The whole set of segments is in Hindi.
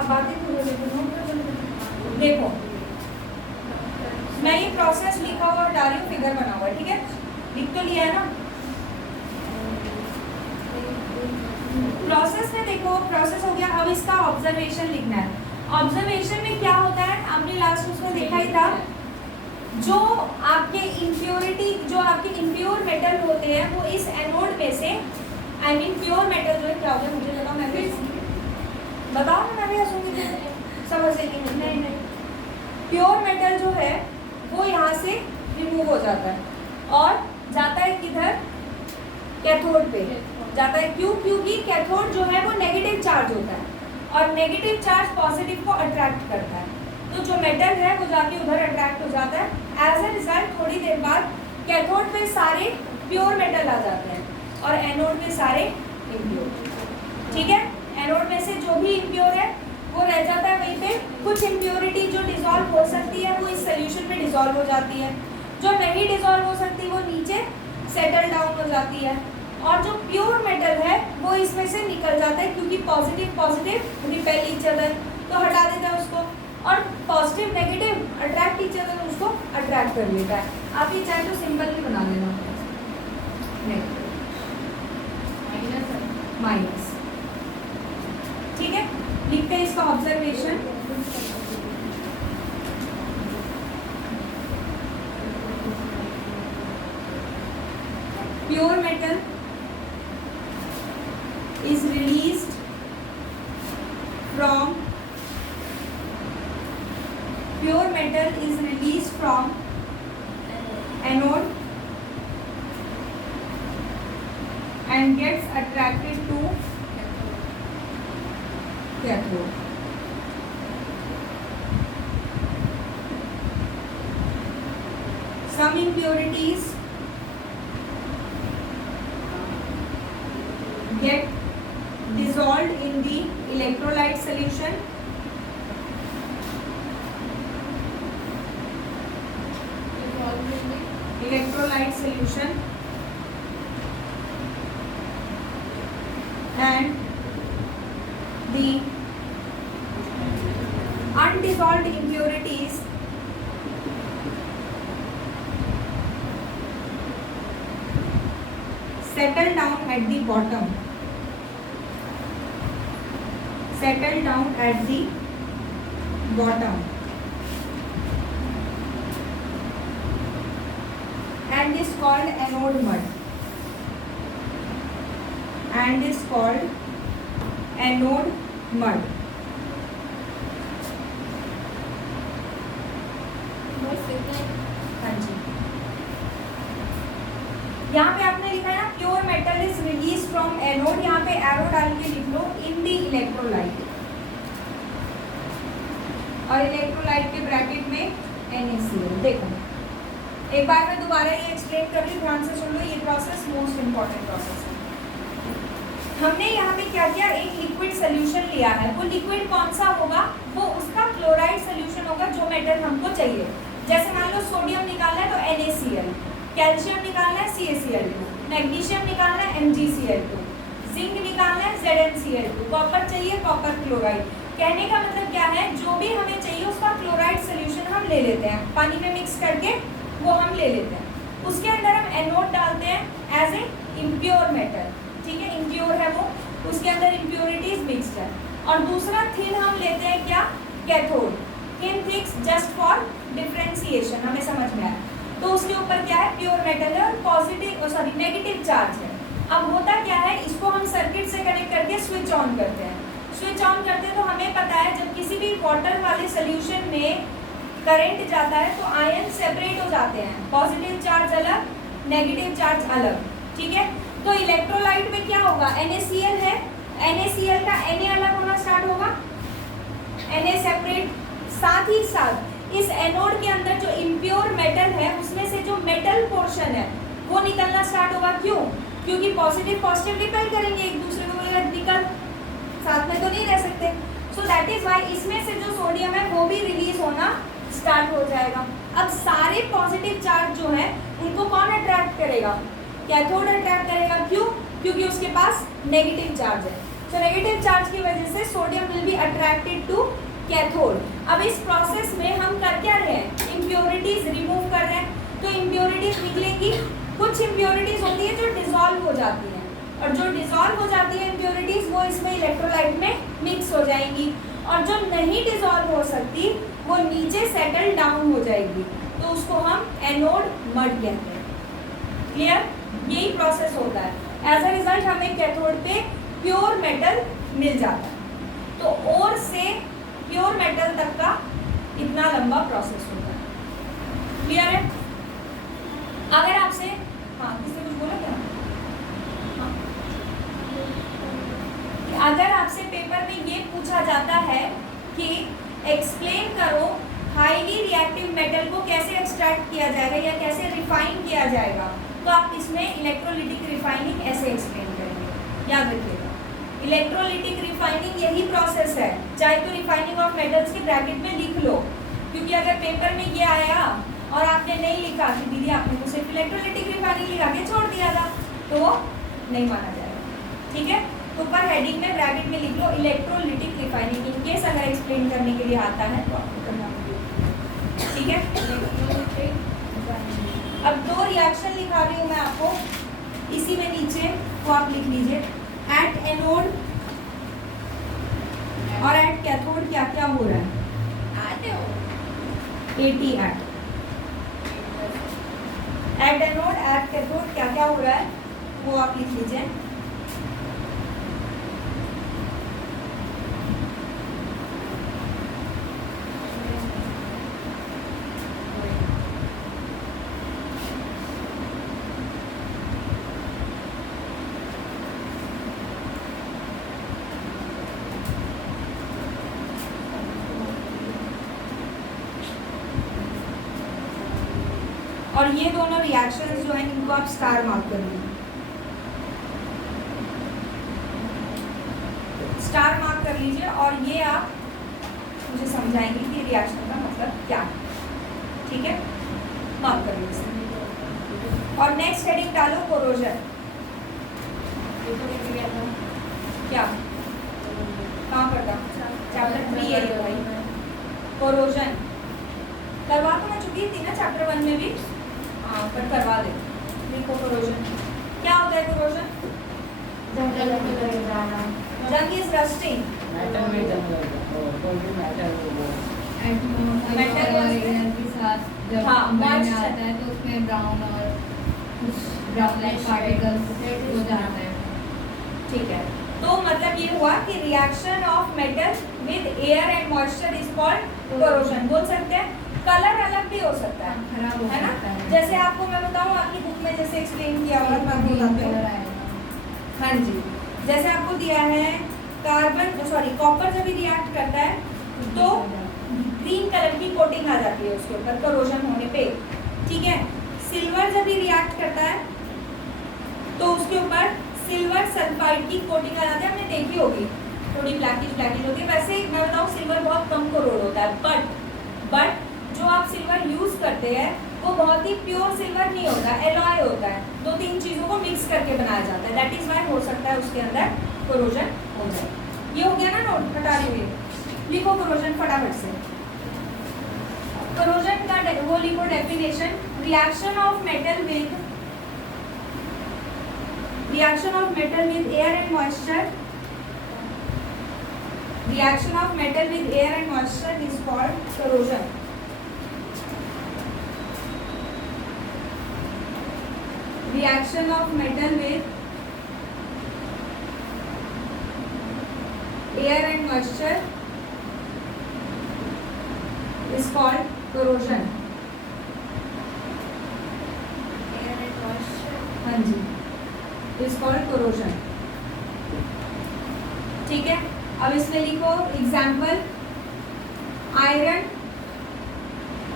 आप बातें करो, देखो मैं ये प्रोसेस लिखा हुआ हटा रही हूँ, फिगर बना हुआ है, ठीक है, लिख तो लिया है ना। प्रोसेस में देखो, प्रोसेस हो गया, अब इसका ऑब्जर्वेशन लिखना है। ऑब्जर्वेशन में क्या होता है, आपने लास्ट उसमें देखा ही था, जो आपके इम्प्योरिटी, जो आपके इम्प्योर मेटल होते हैं वो इस एनोड में से, आई मीन प्योर मेटल जो है, क्या हो गया मुझे लगा मैं भी बताओ ना, मैं भी हंसूंगी समझ नहीं। प्योर मेटल जो है वो यहाँ से रिमूव हो जाता है और जाता है किधर, कैथोड पे जाता है। क्यों? क्योंकि कैथोड जो है वो नेगेटिव चार्ज होता है और नेगेटिव चार्ज पॉजिटिव को अट्रैक्ट करता है, तो जो मेटल है वो जाके उधर अट्रैक्ट हो जाता है। एज ए रिजल्ट थोड़ी देर बाद कैथोड पे सारे प्योर मेटल आ जाते हैं और एनोड में सारे इम्प्योर, ठीक है। एनोड में से जो भी इम्प्योर है वो रह जाता है वहीं पे। कुछ इम्प्योरिटी जो डिसॉल्व हो सकती है वो इस सोल्यूशन में डिसॉल्व हो जाती है, जो नहीं डिसॉल्व हो सकती वो नीचे सेटल डाउन हो जाती है, और जो प्योर मेटल है वो इसमें से निकल जाता है, क्योंकि positive positive repel each other, तो हटा देता है उसको, और positive negative attract each other, उसको अट्रैक्ट कर लेता है। आप ये चाहे तो सिंपल भी बना लेना, माइनस, ठीक है। लिखते हैं इसका observation. Pure metal is released from, pure metal is released from anode and gets attracted to cathode. Some impurities get dissolved in the electrolyte solution, and the undissolved impurities settle down at the bottom, settle down at the bottom and is called anode mud, and is called anode mud. हाँ जी, यहाँ पे आपने लिखा है ना pure metal is release from anode, यहाँ पे एरो डाल के लिख लो इन दी इलेक्ट्रोलाइट, और इलेक्ट्रोलाइट के ब्रैकेट में NaCl। देखो एक बार मैं दोबारा ये एक्सप्लेन कर रही हूँ, ध्यान से सुन लो, ये प्रोसेस मोस्ट इंपॉर्टेंट प्रोसेस है। हमने यहाँ पे क्या किया, एक लिक्विड सोल्यूशन लिया है, वो लिक्विड कौन सा होगा, वो उसका क्लोराइड सोल्यूशन होगा जो मेटल हमको चाहिए। जैसे मान लो सोडियम निकालना है तो NaCl, कैल्शियम निकालना है CaCl2, मैग्नीशियम निकालना है MgCl2, जिंक निकालना है ZnCl2, कॉपर चाहिए कॉपर क्लोराइड। कहने का मतलब क्या है, जो भी हमें चाहिए उसका क्लोराइड सोल्यूशन हम ले लेते हैं, पानी में मिक्स करके वो हम ले लेते हैं। उसके अंदर हम एनोड डालते हैं एज ए इम्प्योर मेटल, ठीक है, इम्प्योर है वो, उसके अंदर इम्प्योरिटीज मिक्स्ड है। और दूसरा थिन हम लेते हैं क्या, cathode, thin thicks just for differentiation, हमें समझ में आया। तो उसके ऊपर क्या है, प्योर मेटल है और पॉजिटिव सॉरी नेगेटिव चार्ज है। अब होता क्या है, इसको हम सर्किट से कनेक्ट करके स्विच ऑन करते हैं। स्विच ऑन करते हैं तो हमें पता है जब किसी भी वाटर वाले सोल्यूशन में करंट जाता है तो आयन सेपरेट हो जाते हैं, पॉजिटिव चार्ज अलग नेगेटिव चार्ज अलग, ठीक है। तो इलेक्ट्रोलाइट में क्या होगा, NaCl है, NaCl का Na अलग होना स्टार्ट होगा, Na सेपरेट, साथ ही साथ इस एनोड के अंदर जो इम्प्योर मेटल है उसमें से जो मेटल पोर्शन है वो निकलना स्टार्ट होगा। क्यों? क्योंकि पॉजिटिव पॉजिटिव रिपेल करेंगे एक दूसरे को, निकल साथ में तो नहीं रह सकते। सो दैट इज वाई इसमें से जो सोडियम है वो भी रिलीज होना स्टार्ट हो जाएगा। अब सारे पॉजिटिव चार्ज जो है उनको कौन अट्रैक्ट करेगा, कैथोड अट्रैक्ट करेगा। क्यों? क्योंकि उसके पास नेगेटिव चार्ज है। तो नेगेटिव चार्ज की वजह से sodium will be attract attracted to cathode. अब इस प्रोसेस में हम कर क्या रहे हैं, इम्प्योरिटीज रिमूव कर रहे हैं। तो इम्प्योरिटीज निकलेंगी, कुछ इम्प्योरिटीज होती है जो डिसॉल्व हो जाती हैं, और जो डिसॉल्व हो जाती है इम्प्योरिटीज वो इसमें इलेक्ट्रोलाइट में मिक्स हो जाएंगी, और जो नहीं डिसॉल्व हो सकती वो नीचे सेटल डाउन हो जाएगी, तो उसको हम एनोड मड कहते हैं। क्लियर? यही प्रोसेस होता है। एज अ रिजल्ट हमें कैथोड पे प्योर मेटल मिल जाता है। तो ओर से प्योर मेटल तक का इतना लंबा प्रोसेस होता है। क्लियर है? अगर आपसे, हाँ किसने कुछ बोला क्या? हाँ। अगर आपसे पेपर में ये पूछा जाता है कि एक्सप्लेन करो हाईली रिएक्टिव मेटल को कैसे एक्सट्रैक्ट किया जाएगा या कैसे रिफाइन किया जाएगा, तो आप इसमें इलेक्ट्रोलिटिक रिफाइनिंग ऐसे एक्सप्लेन करेंगे। याद रखिएगा, इलेक्ट्रोलिटिक रिफाइनिंग यही प्रोसेस है। चाहे तो रिफाइनिंग ऑफ मेटल्स के ब्रैकेट में लिख लो, क्योंकि अगर पेपर में ये आया और आपने नहीं लिखा कि दीदी आपने तो सिर्फ इलेक्ट्रोलिटिक रिफाइनिंग लिखा के छोड़ दिया था, तो वो नहीं माना जाएगा। ठीक है? तो ऊपर हेडिंग में ब्रैकेट में लिख लो इलेक्ट्रोलिटिक रिफाइनिंग, इन केस अगर एक्सप्लेन करने के लिए आता है तो आपको करना होगा। ठीक है? अब दो रिएक्शन लिखा रही हूँ मैं आपको, इसी में नीचे वो आप लिख लीजिए। एट एनोड और एट कैथोड क्या क्या हो रहा है? Eighty at anode at cathode क्या क्या हो रहा है वो आप लिख लीजिए। और ये दोनों रिएक्शंस जो हैं इनको आप स्टार मार्क कर लीजिए। स्टार मार्क कर लीजिए और ये आप मुझे समझाएंगे कि रिएक्शन का मतलब क्या है। ठीक है? मार्क कर लीजिए। और नेक्स्ट हेडिंग डालो कोरोजन। क्या कहाँ पर था? चैप्टर 3 है भाई। कोरोजन करवा तो मैं चुकी थी ना चैप्टर 1 में भी, हाँ पर करवा दे। देखो कोरोजन क्या होता है? कोरोजन जंग इज रस्टिंग, मेटल के साथ जब कंबाइन आता है तो उसमें ब्राउन और ब्राउन लाइक पार्टिकल्स हो जाता है। ठीक है, तो मतलब ये हुआ कि reaction of metal with air and moisture is called corrosion. बोल सकते हैं कलर अलग भी हो सकता है, खराब है ना? जैसे आपको मैं बताऊं, आपकी बुक में जैसे एक्सप्लेन किया हुआ है, हाँ जी, जैसे आपको दिया है कार्बन कॉपर जब भी रिएक्ट करता है तो ग्रीन कलर की कोटिंग आ जाती है उसके ऊपर कोरोजन होने पे। ठीक है? सिल्वर जब भी रिएक्ट करता है तो उसके ऊपर सिल्वर सल्फाइड की कोटिंग आ जाती है, हमने देखी होगी, थोड़ी ब्लैकिश होती है। वैसे मैं बताऊं सिल्वर बहुत कम कोरोड होता है, बट जो आप सिल्वर यूज करते हैं वो बहुत ही प्योर सिल्वर नहीं होता, एलॉय होता है, 2-3 चीजों को मिक्स करके बनाया जाता है। दैट इज वाई हो सकता है उसके अंदर कोरोजन हो जाए। ये हो गया ना नोट? हटा रही हुई लिखो कोरोजन फटाफट से। कोरोजन का वो लिखो definition, reaction of metal with air and moisture, reaction of metal with air and moisture is called corrosion. Reaction of metal with air and moisture is called corrosion. Air and moisture, हाँ जी, is called corrosion. ठीक है? अब इसमें लिखो example, iron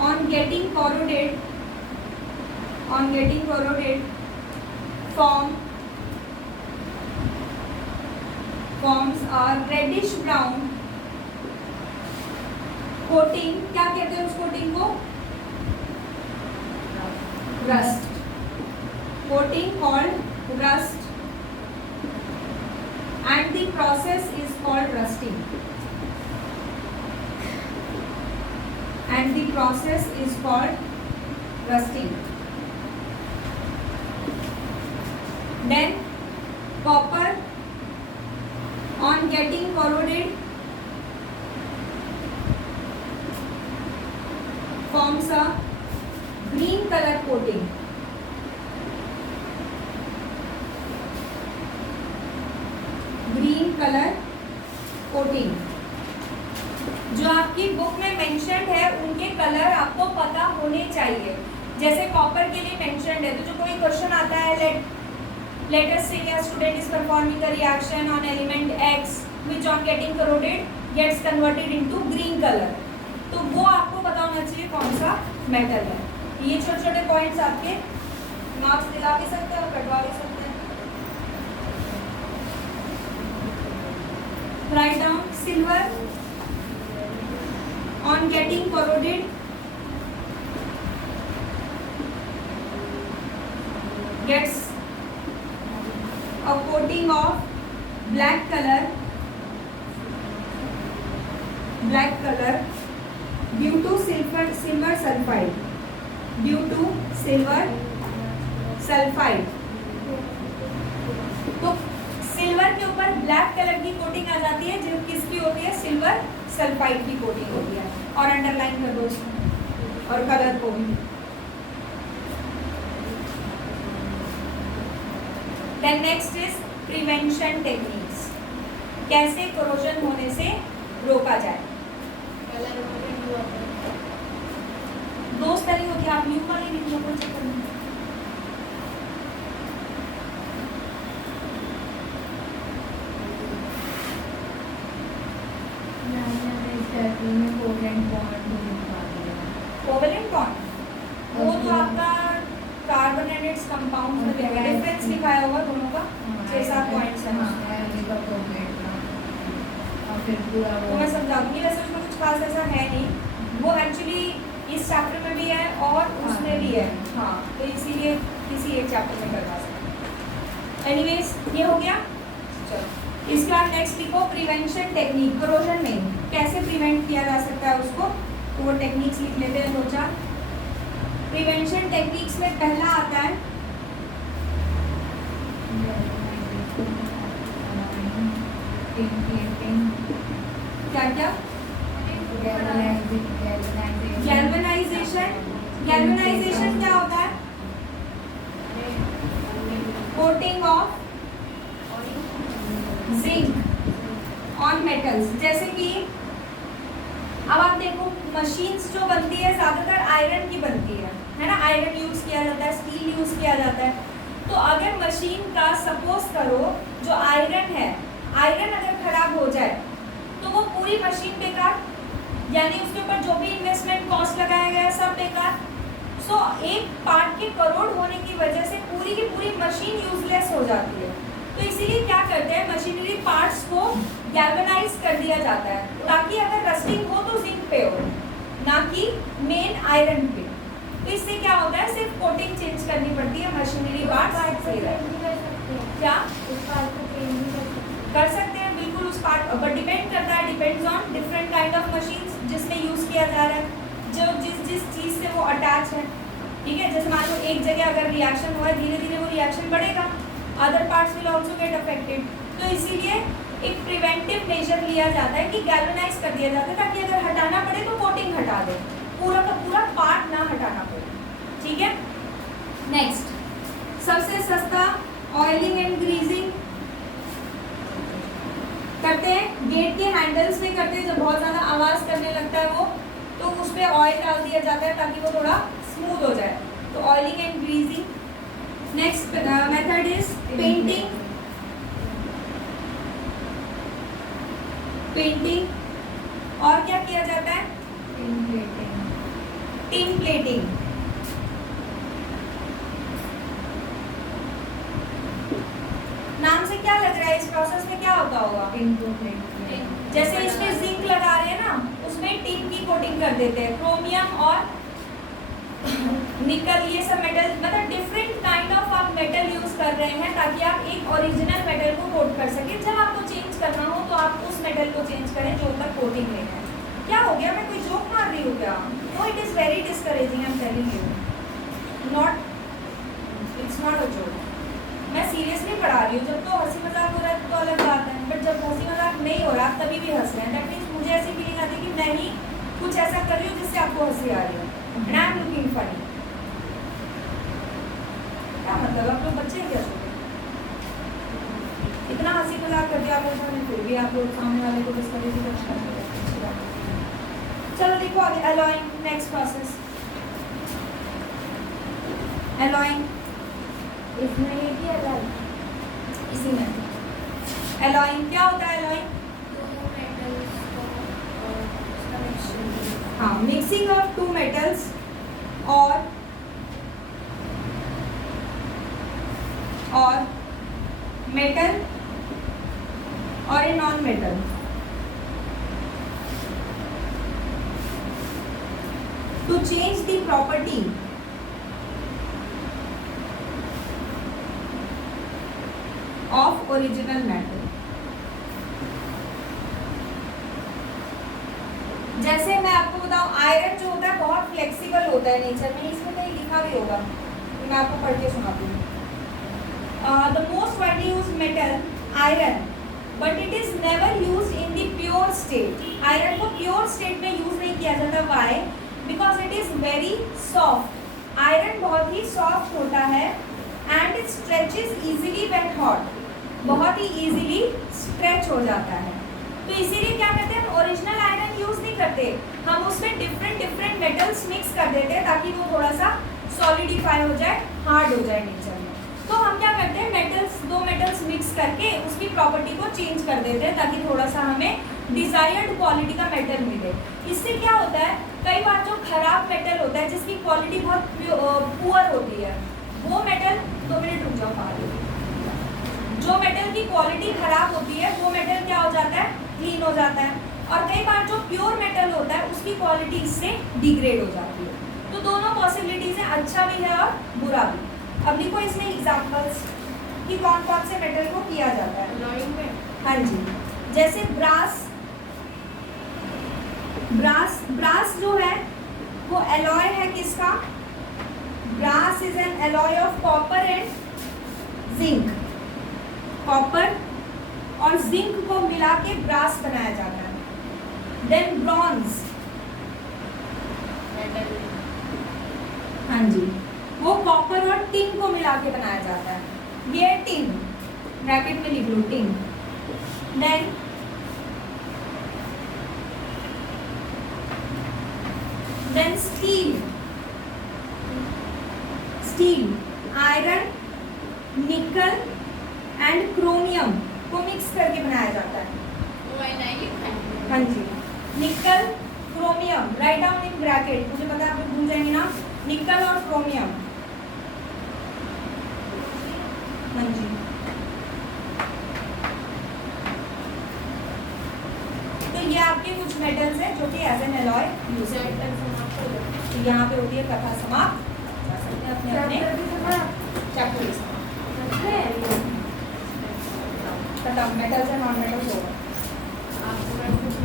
on getting corroded forms a reddish brown coating। क्या कहते हैं उस कोटिंग को? Rust. Coating called rust and the process is called rusting। and the process is called rusting. Then copper on getting corroded forms a green color coating. Green colour coating जो आपकी बुक में मेंशन्ड है उनके कलर आपको पता होने चाहिए. जैसे कॉपर के लिए मेंशन्ड है, तो जो कोई क्वेश्चन आता है let us say a student is performing a reaction on element X which on getting corroded gets converted into green color, तो वो आपको पता होना चाहिए कौन सा मेटल है. ये छोटे छोटे पॉइंट्स आपके मार्क्स दिला भी सकते हैं और कटवा भी सकते हैं. Write down silver on getting corroded gets a coating of black color due to silver sulfide. तो सिल्वर के ऊपर ब्लैक कलर की कोटिंग आ जाती है, जो किसकी होती है? सिल्वर सल्फाइड की कोटिंग होती है. और अंडरलाइन कर दो इसको और कलर को भी. Then next is prevention techniques. कैसे कोरोजन होने से रोका जाए. दो स्पेलिंग होती है, आप न्यू वाली लिख लो, कोई चक्कर नहीं. कोवेलेंट बॉन्ड वो तो आपका कार्बन एंड इट्स कंपाउंड में देगा. डिफरेंस लिखाया होगा दोनों का, 6-7 पॉइंट्स है. वो मैं समझा दूंगी. वैसे उसमें कुछ खास ऐसा है नहीं, वो एक्चुअली इस चैप्टर में भी है और उसमें भी है. हाँ, तो इसीलिए किसी एक चैप्टर में करवा सकते. एनीवेज ये हो गया. चलो इसके बाद नेक्स्ट लिखो प्रिवेंशन टेक्निक. कोरोजन में कैसे प्रिवेंट किया जा सकता है उसको, तो वो टेक्निक्स लिख लेते हैं 2-4. प्रिवेंशन टेक्निक्स में पहला आता है क्या गैल्वेनाइजेशन. गैल्वेनाइजेशन क्या होता है? Coating of zinc on metals. जैसे कि अब आप देखो मशीन्स जो बनती है ज़्यादातर आयरन की बनती है ना. आयरन यूज़ किया जाता है, स्टील यूज़ किया जाता है. तो अगर मशीन का सपोज करो जो आयरन है, आयरन अगर खराब हो जाए तो वो पूरी मशीन बेकार, यानी उसके ऊपर जो भी इन्वेस्टमेंट कॉस्ट लगाया गया है सब बेकार. सो एक पार्ट के करोड़ होने की वजह से पूरी की पूरी मशीन यूजलेस हो जाती है. तो इसीलिए क्या करते हैं, मशीनरी पार्ट्स को गैल्वेनाइज कर दिया जाता है ताकि अगर रस्टिंग हो तो जिंक पे हो, ना कि मेन आयरन पे. तो इससे क्या होता है, सिर्फ कोटिंग चेंज करनी पड़ती है मशीनरी पार्ट्स. क्या कर सकते हैं? बिल्कुल उस पार्ट पर डिपेंड करता है. Depends on different kind of machines जिसमें यूज़ किया जा रहा है, जो जिस चीज़ से वो अटैच है. ठीक है, जैसे मान लो एक जगह अगर रिएक्शन हुआ है, धीरे धीरे वो रिएक्शन बढ़ेगा, other parts will also get affected. तो इसीलिए एक प्रिवेंटिव मेजर लिया जाता है कि गैल्वेनाइज कर दिया जाता है ताकि अगर हटाना पड़े तो कोटिंग हटा दे, पूरा का पूरा पार्ट ना हटाना पड़े. ठीक है. नेक्स्ट सबसे सस्ता ऑयलिंग एंड ग्रीजिंग करते हैं. गेट के हैंडल्स में करते हैं, जब बहुत ज़्यादा आवाज़ करने लगता है वो, तो उस पर ऑयल डाल दिया जाता है ताकि वो थोड़ा स्मूथ हो जाए. तो oiling and greasing. Next method is painting. Painting और क्या किया जाता है? Tin plating. नाम से क्या लग रहा है, इस प्रोसेस में क्या होता होगा? जैसे इसमें जिंक लगा रहे हैं ना, उसमें टिन की कोटिंग कर देते हैं. क्रोमियम और निकल, ये सब मेटल, मतलब डिफरेंट काइंड ऑफ आप मेटल यूज कर रहे हैं ताकि आप एक ओरिजिनल मेटल को कोट कर सके. जब आपको चेंज करना हो तो आप उस मेटल को चेंज करें जो तक कोटिंग लेना है. क्या हो गया, मैं कोई जोक मार रही हूँ? हो क्या? No, it is very discouraging, I am telling you, not, it's not a joke. मैं सीरियसली पढ़ा रही हूँ, जब तो हंसी मजाक हो रहा है तो अलग बात है, बट जब हंसी मजाक नहीं हो रहा तभी भी हंस रहे हैं, दैट मीन्स मुझे ऐसी फीलिंग आती है कि मैं ही कुछ ऐसा कर रही हूँ जिससे आपको हंसी आ रही है, and I am looking funny. क्या मतलब, आप लोग बच्चे हैं क्या? छोटे इतना हंसी मजाक कर दिया आप लोगों ने, फिर भी आप लोग सामने वाले को डिस्करेज कर रहे हैं। चलो देखो आगे, अलॉइंग, नेक्स्ट प्रोसेस, अलॉइंग, इसमें ये क्या है? इसी में अलॉइंग क्या होता है? अलॉइंग, हाँ, मिक्सिंग ऑफ टू मेटल्स और मेटल और a non metal to change the property of original matter। जैसे मैं आपको बताऊं, आयरन जो होता है बहुत फ्लेक्सिबल होता है नेचर में, इसमें कहीं लिखा भी होगा, मैं आपको पढ़ के सुनाती हूँ। The most widely used metal, iron, but it is never used in the pure state। Iron को प्योर स्टेट में यूज नहीं किया जाता। Why? Because it is very soft। Iron बहुत ही सॉफ्ट होता है and it stretches easily when hot। बहुत ही easily stretch हो जाता है, तो इसीलिए क्या करते हैं, हम ओरिजिनल आयरन यूज नहीं करते, हम उसमें डिफरेंट मेटल्स मिक्स कर देते हैं ताकि वो थोड़ा सा सॉलिडिफाई हो जाए, हार्ड हो जाए नेचर में। तो हम क्या करते हैं, दो मेटल्स मिक्स करके उसकी प्रॉपर्टी को चेंज कर देते हैं ताकि थोड़ा सा हमें डिजायर्ड क्वालिटी का मेटल मिले। इससे क्या होता है, कई बार जो खराब मेटल होता है जिसकी क्वालिटी बहुत पुअर होती है, वो मेटल, 2 मिनट रुक जाओ, जो मेटल की क्वालिटी खराब होती है वो मेटल क्या हो जाता है, क्लीन हो जाता है, और कई बार जो प्योर मेटल होता है उसकी क्वालिटी इससे डिग्रेड हो जाती है। तो दोनों पॉसिबिलिटीज हैं, अच्छा भी है और बुरा भी। अब लिखो इसमें एग्जांपल्स कि कौन कौन से मेटल को किया जाता है अलॉइंग में। हाँ जी, जैसे ब्रास जो है वो एलॉय है किसका, brass is an alloy of copper and zinc. Copper और जिंक को मिला के ब्रास बनाया जाता है। देन ब्रॉन्ज, हाँ जी, वो कॉपर और टिन को मिला के बनाया जाता है। ये टिन, ब्रैकेट में लिख लो tin. Then steel, iron, nickel and chromium को मिक्स करके बनाया जाता है। हाँ जी, nickel, chromium, write down in bracket, मुझे पता है आप भूल जाएंगे ना, निकल और क्रोमियम। हाँ जी, तो ये आपके कुछ मेटल्स हैं जो कि एज एन एलॉय यूज करते हैं। तो यहाँ पे होती है कथा समाप्त, जा सकते हैं अपने चैप्टर खत्म, मेटल्स एंड नॉन मेटल्स होगा।